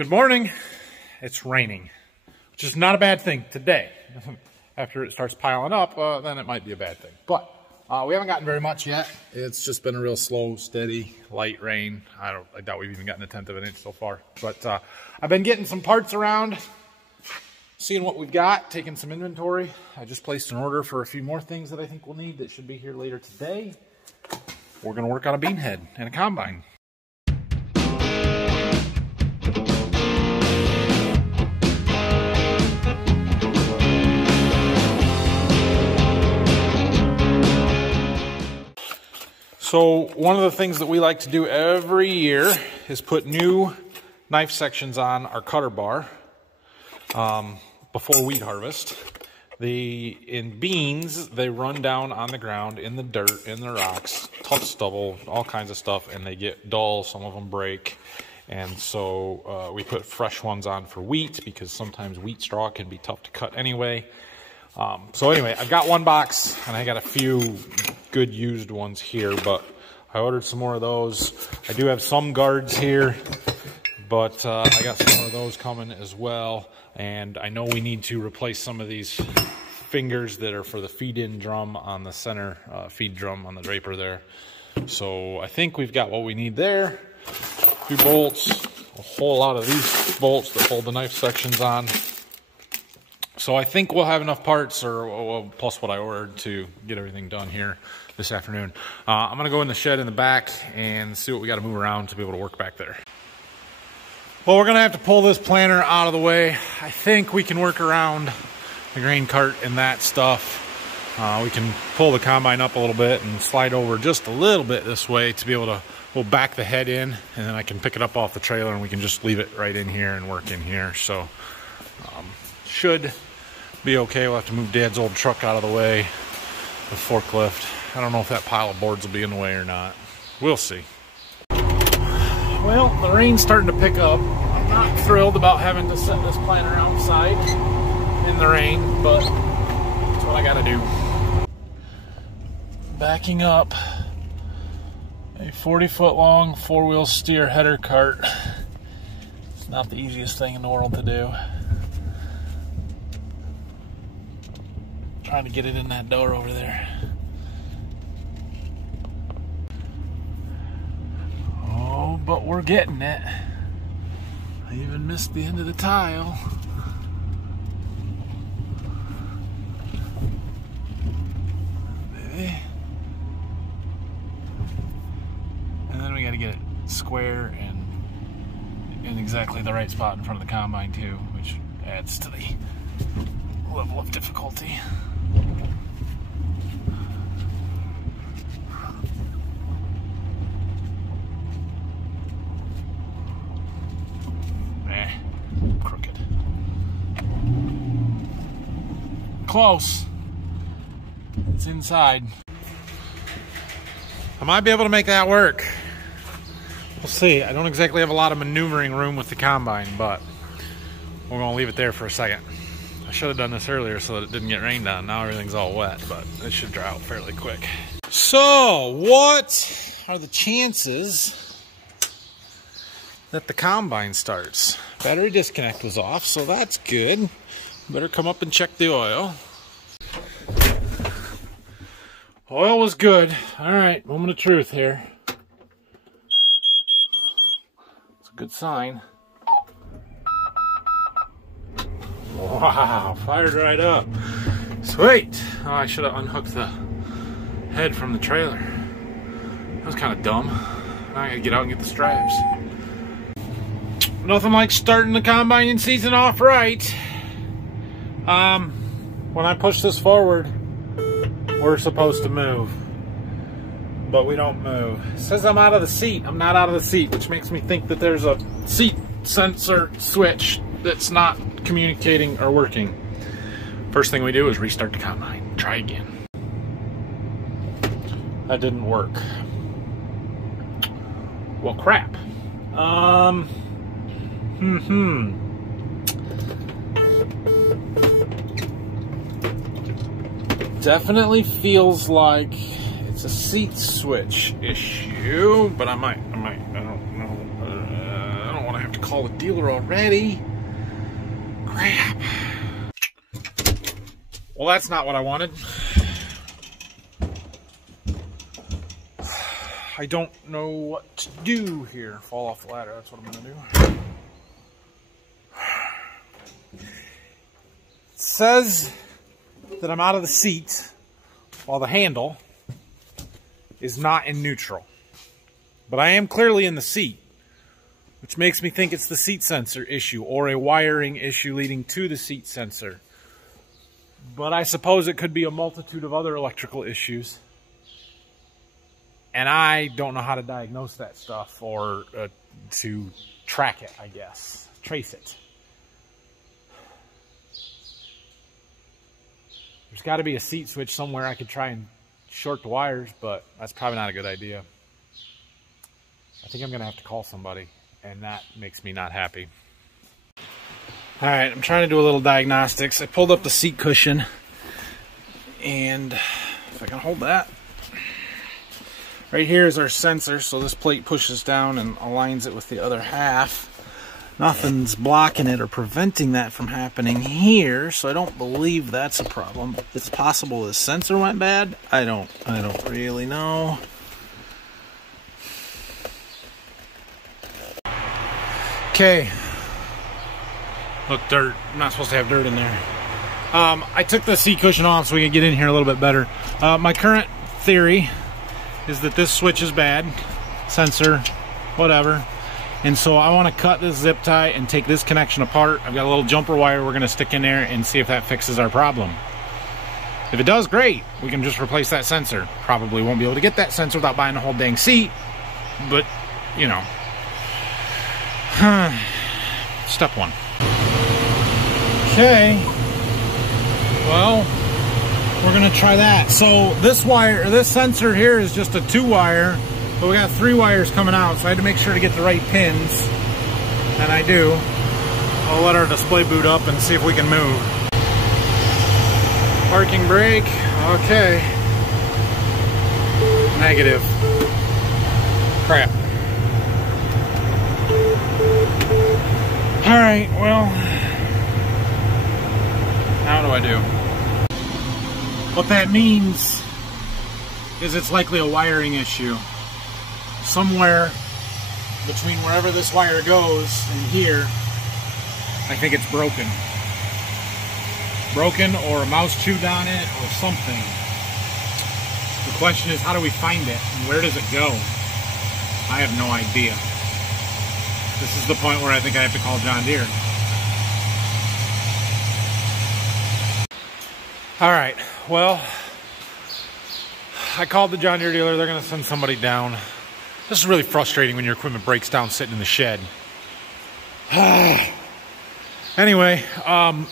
Good morning. It's raining, which is not a bad thing today. After it starts piling up, then it might be a bad thing. But we haven't gotten very much yet. It's just been a real slow, steady, light rain. I doubt we've even gotten 1/10 of an inch so far. But I've been getting some parts around, seeing what we've got, taking some inventory. I just placed an order for a few more things that I think we'll need that should be here later today. We're going to work on a bean head and a combine. So one of the things that we like to do every year is put new knife sections on our cutter bar before wheat harvest. In beans, they run down on the ground in the dirt, in the rocks, tough stubble, all kinds of stuff, and they get dull, some of them break. And so we put fresh ones on for wheat because sometimes wheat straw can be tough to cut anyway. So anyway, I've got one box and I got a few good used ones here, but I ordered some more of those. I do have some guards here, but I got some more of those coming as well. And I know we need to replace some of these fingers that are for the feed-in drum on the center feed drum on the draper there. So I think we've got what we need there. A few bolts, a whole lot of these bolts that hold the knife sections on. So I think we'll have enough parts, or plus what I ordered, to get everything done here this afternoon. I'm going to go in the shed in the back and see what we got to move around to be able to work back there. Well, we're going to have to pull this planter out of the way. I think we can work around the grain cart and that stuff. We can pull the combine up a little bit and slide over just a little bit this way to be able to, we'll back the head in, and then I can pick it up off the trailer and we can just leave it right in here and work in here. So should be okay. We'll have to move Dad's old truck out of the way, the forklift. I don't know if that pile of boards will be in the way or not. We'll see. Well, the rain's starting to pick up. I'm not thrilled about having to set this planter outside in the rain, but that's what I gotta do. Backing up a 40-foot long four-wheel steer header cart. It's not the easiest thing in the world to do. Trying to get it in that door over there. Oh, but we're getting it. I even missed the end of the tile. Baby. And then we got to get it square and in exactly the right spot in front of the combine too, which adds to the level of difficulty. Crooked. Close. It's inside. I might be able to make that work. We'll see. I don't exactly have a lot of maneuvering room with the combine, but we're going to leave it there for a second. I should have done this earlier so that it didn't get rained on. Now everything's all wet, but it should dry out fairly quick. So, what are the chances that the combine starts? Battery disconnect was off, so that's good. Better come up and check the oil. Oil was good. All right, moment of truth here. It's a good sign. Wow, fired right up. Sweet. Oh, I should have unhooked the head from the trailer. That was kind of dumb. Now I gotta get out and get the straps. Nothing like starting the combine season off right. When I push this forward, we're supposed to move, but we don't move. It says I'm out of the seat. I'm not out of the seat, which makes me think that there's a seat sensor switch that's not communicating or working. First thing we do is restart the combine. Try again. That didn't work. Well, crap. Definitely feels like it's a seat switch issue, but I don't know. I don't want to have to to call the dealer already. Crap. Well, that's not what I wanted. I don't know what to do here. Fall off the ladder, that's what I'm gonna do. It says that I'm out of the seat while the handle is not in neutral. But I am clearly in the seat, which makes me think it's the seat sensor issue or a wiring issue leading to the seat sensor. But I suppose it could be a multitude of other electrical issues. And I don't know how to diagnose that stuff or to track it, I guess. Trace it. There's got to be a seat switch somewhere I could try and short the wires, but that's probably not a good idea. I think I'm going to have to call somebody, and that makes me not happy. Alright, I'm trying to do a little diagnostics. I pulled up the seat cushion, and if I can hold that. Right here is our sensor, so this plate pushes down and aligns it with the other half. Nothing's blocking it or preventing that from happening here, so I don't believe that's a problem. It's possible the sensor went bad. I don't really know. Okay. Look, dirt. I'm not supposed to have dirt in there. I took the seat cushion off so we could get in here a little bit better. My current theory is that this switch is bad, sensor, whatever. And so I want to cut this zip tie and take this connection apart. I've got a little jumper wire we're going to stick in there and see if that fixes our problem. If it does, great. We can just replace that sensor. Probably won't be able to get that sensor without buying the whole dang seat, but, you know. Step one. Okay. Well, we're going to try that. So this wire, this sensor here is just a 2-wire, but we got 3 wires coming out, so I had to make sure to get the right pins, and I do. I'll let our display boot up and see if we can move. Parking brake, okay. Negative. Crap. Alright, well, now what do I do? What that means is it's likely a wiring issue. Somewhere between wherever this wire goes and here, I think it's broken. Broken, or a mouse chewed on it, or something. The question is, how do we find it? And where does it go? I have no idea. This is the point where I think I have to call John Deere. Alright, well, I called the John Deere dealer. They're going to send somebody down. This is really frustrating when your equipment breaks down sitting in the shed. Anyway,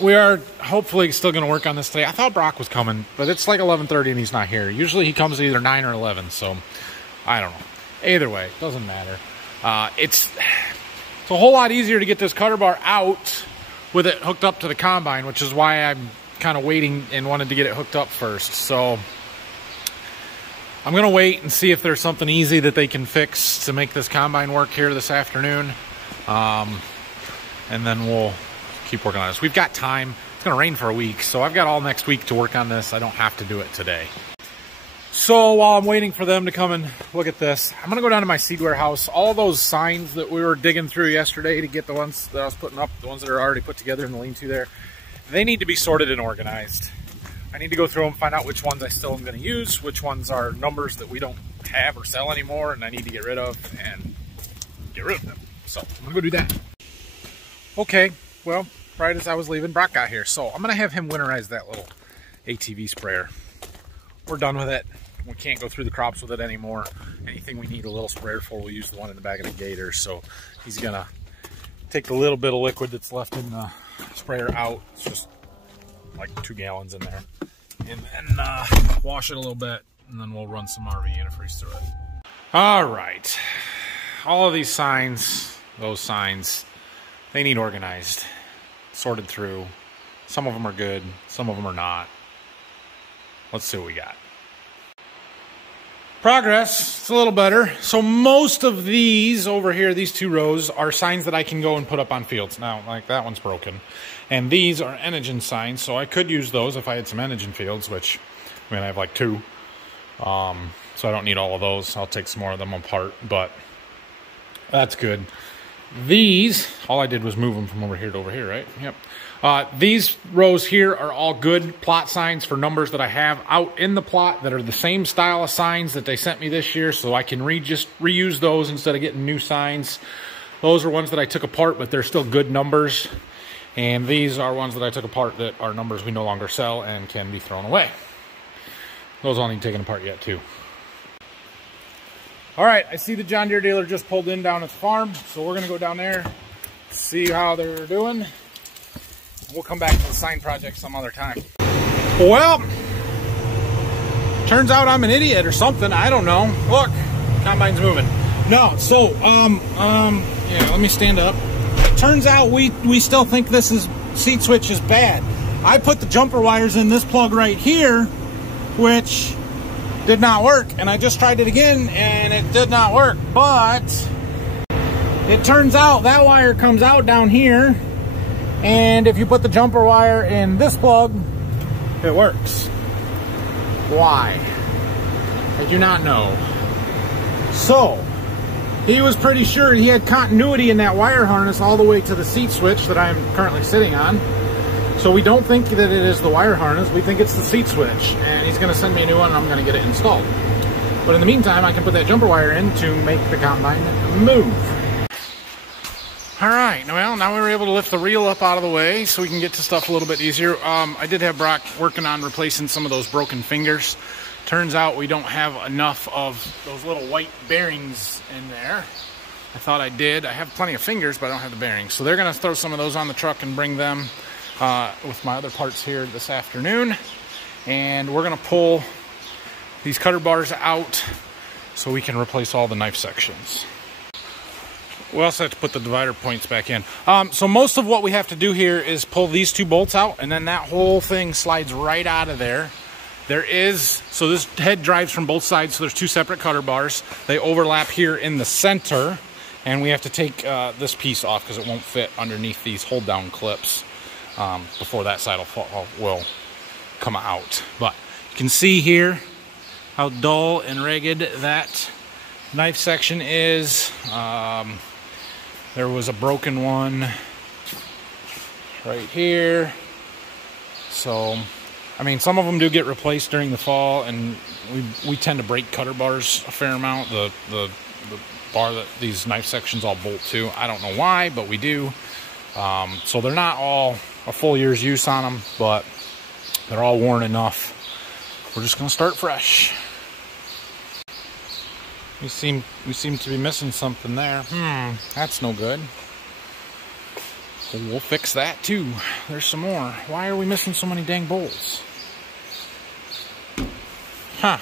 we are hopefully still going to work on this today. I thought Brock was coming, but it's like 11:30 and he's not here. Usually he comes at either 9 or 11, so I don't know. Either way, doesn't matter. It's a whole lot easier to get this cutter bar out with it hooked up to the combine, which is why I'm kind of waiting and wanted to get it hooked up first. So I'm going to wait and see if there's something easy that they can fix to make this combine work here this afternoon. And then we'll keep working on this. We've got time. It's going to rain for a week, so I've got all next week to work on this. I don't have to do it today. So while I'm waiting for them to come and look at this, I'm going to go down to my seed warehouse. All those signs that we were digging through yesterday to get the ones that I was putting up, the ones that are already put together in the lean-to there, they need to be sorted and organized. I need to go through them, find out which ones I still am going to use, which ones are numbers that we don't have or sell anymore, and I need to get rid of, and get rid of them. So I'm going to go do that. Okay, well, right as I was leaving, Brock got here. So I'm going to have him winterize that little ATV sprayer. We're done with it. We can't go through the crops with it anymore. Anything we need a little sprayer for, we'll use the one in the back of the Gator. So he's going to take the little bit of liquid that's left in the sprayer out. It's just like 2 gallons in there. And then wash it a little bit, and then we'll run some RV antifreeze through it. All right. All of these signs, those signs, they need organized, sorted through. Some of them are good, some of them are not. Let's see what we got. Progress, it's a little better. So most of these over here, these 2 rows, are signs that I can go and put up on fields. Now, like that one's broken. And these are Enogen signs, so I could use those if I had some Enogen fields, which, I mean, I have like 2. So I don't need all of those. I'll take some more of them apart, but that's good. These, all I did was move them from over here to over here, right? Yep. These rows here are all good plot signs for numbers that I have out in the plot that are the same style of signs that they sent me this year, so I can just reuse those instead of getting new signs. Those are ones that I took apart, but they're still good numbers. And these are ones that I took apart that are numbers we no longer sell and can be thrown away. Those all need taken apart yet too. All right, I see the John Deere dealer just pulled in down at the farm, so we're gonna go down there, see how they're doing. We'll come back to the sign project some other time. Well, turns out I'm an idiot or something, I don't know. Look, combine's moving. No, so, yeah, let me stand up. Turns out we still think this seat switch is bad. I put the jumper wires in this plug right here, which did not work, and I just tried it again and it did not work. But it turns out that wire comes out down here, and if you put the jumper wire in this plug, it works. Why? I do not know. So he was pretty sure he had continuity in that wire harness all the way to the seat switch that I'm currently sitting on. So we don't think that it is the wire harness, we think it's the seat switch. And he's gonna send me a new one and I'm gonna get it installed. But in the meantime, I can put that jumper wire in to make the combine move. All right, well, now we were able to lift the reel up out of the way so we can get to stuff a little bit easier. I did have Brock working on replacing some of those broken fingers. Turns out we don't have enough of those little white bearings in there. I thought I did. I have plenty of fingers, but I don't have the bearings. So they're gonna throw some of those on the truck and bring them with my other parts here this afternoon. And we're gonna pull these cutter bars out so we can replace all the knife sections. We also have to put the divider points back in. So most of what we have to do here is pull these 2 bolts out, and then that whole thing slides right out of there. So this head drives from both sides, so there's 2 separate cutter bars. They overlap here in the center, and we have to take this piece off because it won't fit underneath these hold down clips before that side will come out. But you can see here how dull and ragged that knife section is. There was a broken one right here. So, I mean, some of them do get replaced during the fall, and we tend to break cutter bars a fair amount. The bar that these knife sections all bolt to, I don't know why, but we do. So they're not all a full year's use on them, but they're all worn enough. We're just gonna start fresh. We seem to be missing something there. That's no good. We'll fix that too. There's some more. Why are we missing so many dang bolts? Huh.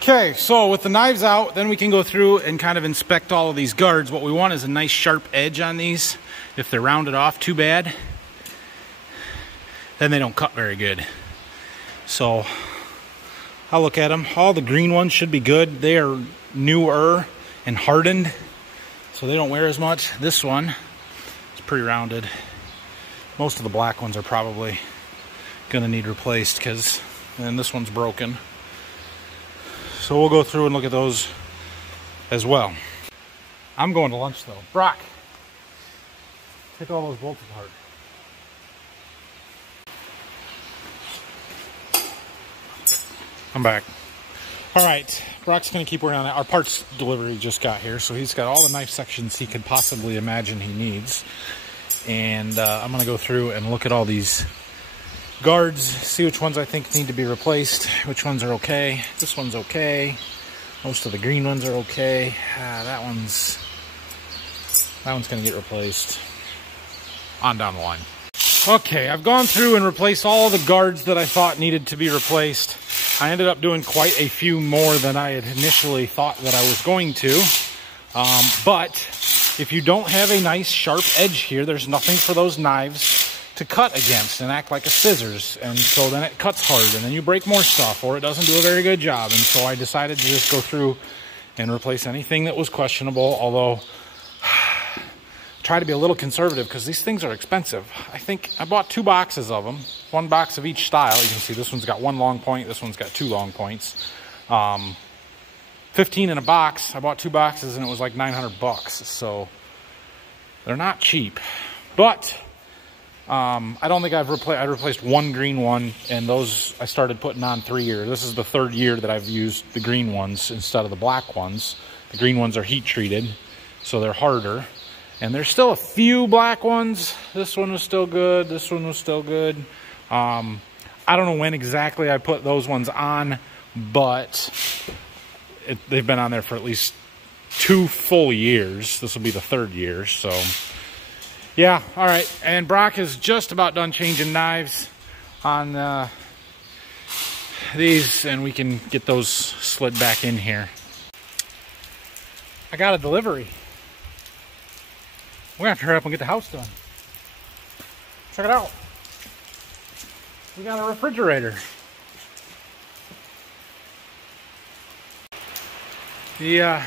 Okay, so with the knives out, then we can go through and kind of inspect all of these guards. What we want is a nice sharp edge on these. If they're rounded off too bad, then they don't cut very good. So I'll look at them. All the green ones should be good. They are newer and hardened, so they don't wear as much. This one is pretty rounded. Most of the black ones are probably gonna need replaced and this one's broken. So we'll go through and look at those as well. I'm going to lunch though. Brock, take all those bolts apart. I'm back. All right, Brock's gonna keep working on that. Our parts delivery just got here, so he's got all the knife sections he could possibly imagine he needs. And I'm gonna go through and look at all these guards, see which ones I think need to be replaced, which ones are okay. This one's okay. Most of the green ones are okay. That one's gonna get replaced. On down the line. Okay, I've gone through and replaced all the guards that I thought needed to be replaced. I ended up doing quite a few more than I had initially thought that I was going to. But if you don't have a nice sharp edge here, there's nothing for those knives to cut against and act like a scissors. And so then it cuts hard and then you break more stuff, or it doesn't do a very good job. And so I decided to just go through and replace anything that was questionable, although try to be a little conservative because these things are expensive. I think I bought 2 boxes of them, 1 box of each style. You can see this one's got 1 long point, this one's got 2 long points. 15 in a box. I bought 2 boxes and it was like 900 bucks. So they're not cheap, but I don't think I replaced 1 green one, and those I started putting on 3 years. This is the 3rd year that I've used the green ones instead of the black ones. The green ones are heat treated, so they're harder. And there's still a few black ones. This one was still good. This one was still good. I don't know when exactly I put those ones on, but they've been on there for at least 2 full years. This will be the 3rd year, so yeah. All right, and Brock is just about done changing knives on these, and we can get those slid back in here. I got a delivery. We're gonna have to hurry up and get the house done. Check it out. We got a refrigerator. The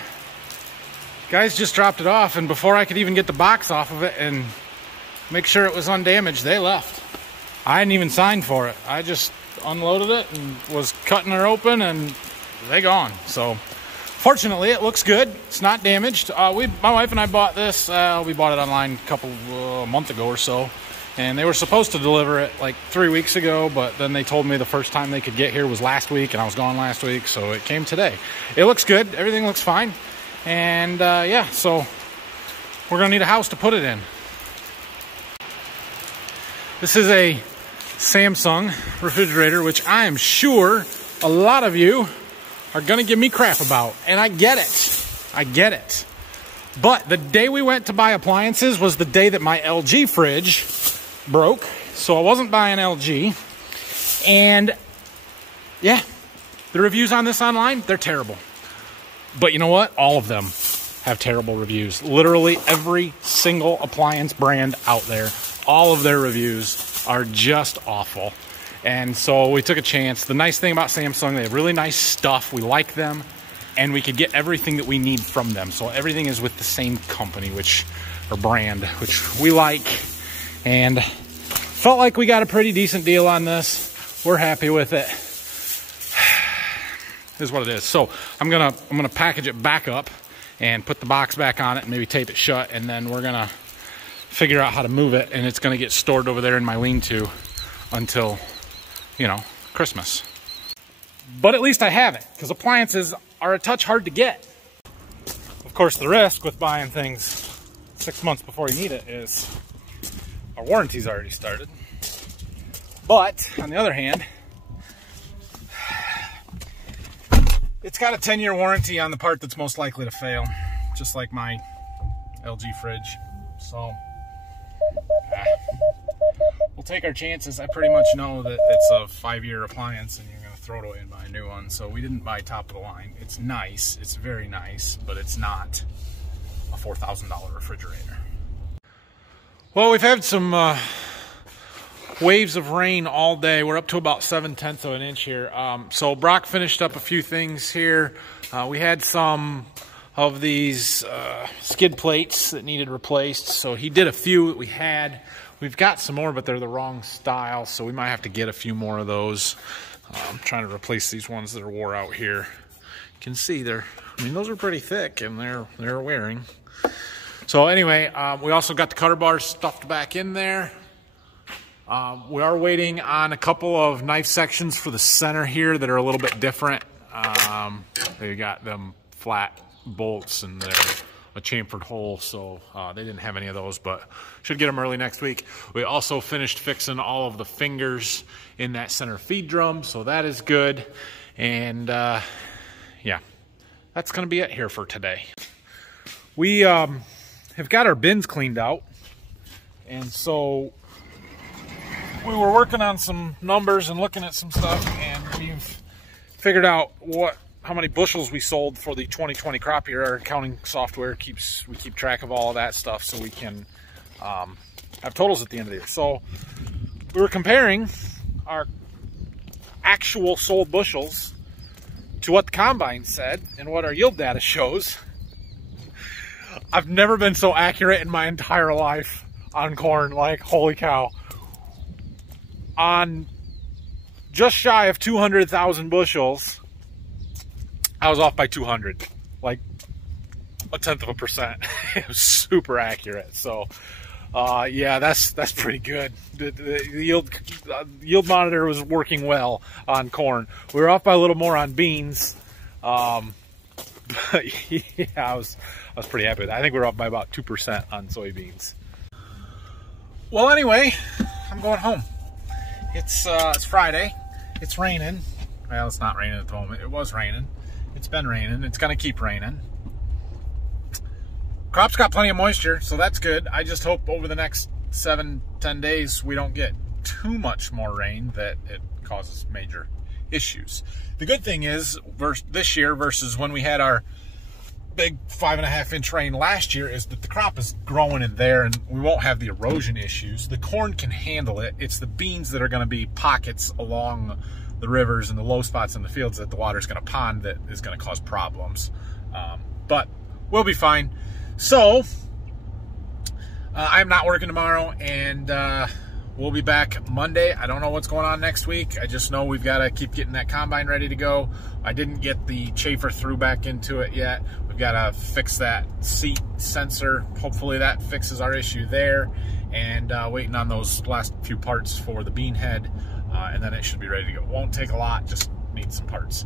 guys just dropped it off, and before I could even get the box off of it and make sure it was undamaged, they left. I hadn't even signed for it. I just unloaded it and was cutting her open, and they gone. So fortunately, it looks good. It's not damaged. My wife and I bought this. We bought it online a month ago or so, and they were supposed to deliver it like 3 weeks ago, but then they told me the first time they could get here was last week, and I was gone last week, so it came today. It looks good. Everything looks fine. And yeah, so we're gonna need a house to put it in. This is a Samsung refrigerator, which I am sure a lot of you are gonna give me crap about, and I get it. I get it. But the day we went to buy appliances was the day that my LG fridge broke, so I wasn't buying LG. And yeah, the reviews on this online, they're terrible. But you know what? All of them have terrible reviews. Literally every single appliance brand out there, all of their reviews are just awful. And so we took a chance. The nice thing about Samsung, they have really nice stuff. We like them, and we could get everything that we need from them. So everything is with the same company, or brand, which we like. And felt like we got a pretty decent deal on this. We're happy with it. Is what it is. So I'm gonna package it back up and put the box back on it and maybe tape it shut, and then we're gonna figure out how to move it, and it's gonna get stored over there in my lean-to until, you know, Christmas. But at least I have it, because appliances are a touch hard to get. Of course, the risk with buying things 6 months before you need it is our warranty's already started. But on the other hand, it's got a 10-year warranty on the part that's most likely to fail, just like my LG fridge. So we'll take our chances. I pretty much know that it's a 5-year appliance and you're going to throw it away and buy a new one. So we didn't buy top of the line. It's nice. It's very nice, but it's not a $4,000 refrigerator. Well, we've had some waves of rain all day. We're up to about 7/10 of an inch here. So Brock finished up a few things here. We had some of these skid plates that needed replaced, so he did a few that we had. We've got some more, but they're the wrong style, so we might have to get a few more of those. I'm trying to replace these ones that are wore out here. You can see those are pretty thick, and they're wearing. So anyway, we also got the cutter bars stuffed back in there. We are waiting on a couple of knife sections for the center here that are a little bit different. They got them flat bolts and they're a chamfered hole, so they didn't have any of those, but should get them early next week. We also finished fixing all of the fingers in that center feed drum, so that is good. And yeah, that's gonna be it here for today. We have got our bins cleaned out, and so we were working on some numbers and looking at some stuff, and we've figured out what how many bushels we sold for the 2020 crop year. Our accounting software we keep track of all of that stuff so we can have totals at the end of the year. So we were comparing our actual sold bushels to what the combine said and what our yield data shows. I've never been so accurate in my entire life on corn. Like, holy cow. On just shy of 200,000 bushels, I was off by 200, like 0.1%. It was super accurate. So yeah, that's pretty good. The yield monitor was working well on corn. We were off by a little more on beans. But yeah, I was pretty happy with that. I think we were off by about 2% on soybeans. Well, anyway, I'm going home. It's Friday. It's raining. Well, it's not raining at the moment. It was raining. It's been raining. It's gonna keep raining. Crop's got plenty of moisture, so that's good. I just hope over the next 7-10 days we don't get too much more rain that it causes major issues. The good thing is, this year versus when we had our big 5.5-inch rain last year, is that the crop is growing in there and we won't have the erosion issues. The corn can handle it. It's the beans that are going to be pockets along the rivers and the low spots in the fields that the water's going to pond that is going to cause problems. But we'll be fine. So I'm not working tomorrow, and we'll be back Monday. I don't know what's going on next week. I just know we've got to keep getting that combine ready to go. I didn't get the chafer through back into it yet. We've got to fix that seat sensor. Hopefully that fixes our issue there. And waiting on those last few parts for the bean head, and then it should be ready to go. It won't take a lot, just need some parts.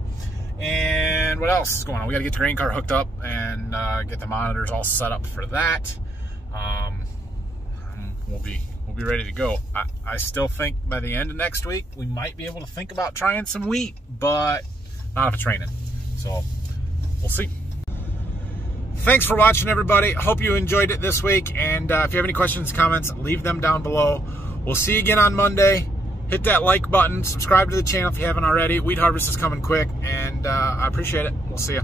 And what else is going on? We got to get the grain cart hooked up and get the monitors all set up for that. We'll be ready to go. I still think by the end of next week we might be able to think about trying some wheat, but not if it's raining. So we'll see. Thanks for watching, everybody. Hope you enjoyed it this week. And if you have any questions, comments, leave them down below. We'll see you again on Monday. Hit that like button, subscribe to the channel if you haven't already. Wheat harvest is coming quick, and I appreciate it. We'll see you.